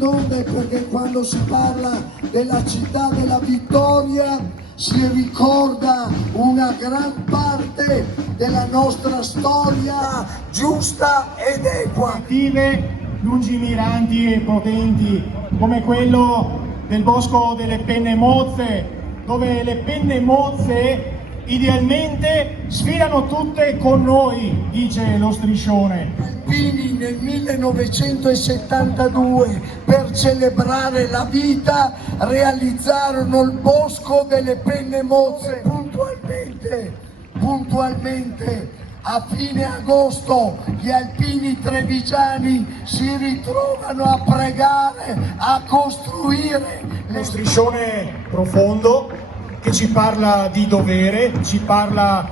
nome perché quando si parla della città della vittoria si ricorda una gran parte della nostra storia giusta ed equa. Iniziative lungimiranti e potenti come quello del Bosco delle Penne Mozze, dove le penne mozze idealmente sfilano tutte con noi, dice lo striscione. Alpini nel 1972 per celebrare la vita realizzarono il Bosco delle Penne Mozze. Puntualmente a fine agosto gli alpini trevigiani si ritrovano a pregare, a costruire Lo striscione profondo che ci parla di dovere, ci parla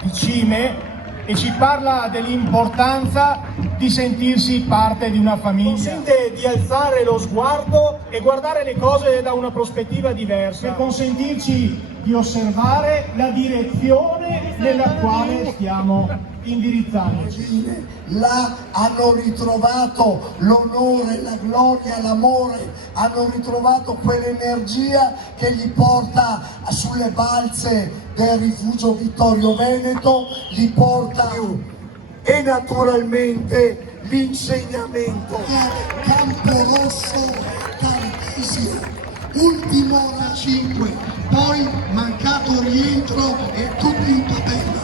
di cime e ci parla dell'importanza di sentirsi parte di una famiglia. Consente di alzare lo sguardo e guardare le cose da una prospettiva diversa, per consentirci di osservare la direzione nella quale stiamo indirizzandoci. Là hanno ritrovato l'onore, la gloria, l'amore, hanno ritrovato quell'energia che gli porta sulle balze del rifugio Vittorio Veneto, li porta e naturalmente l'insegnamento. Camporosso, Tartesio, ultimo ora 5, poi mancato rientro e tutti in tabella.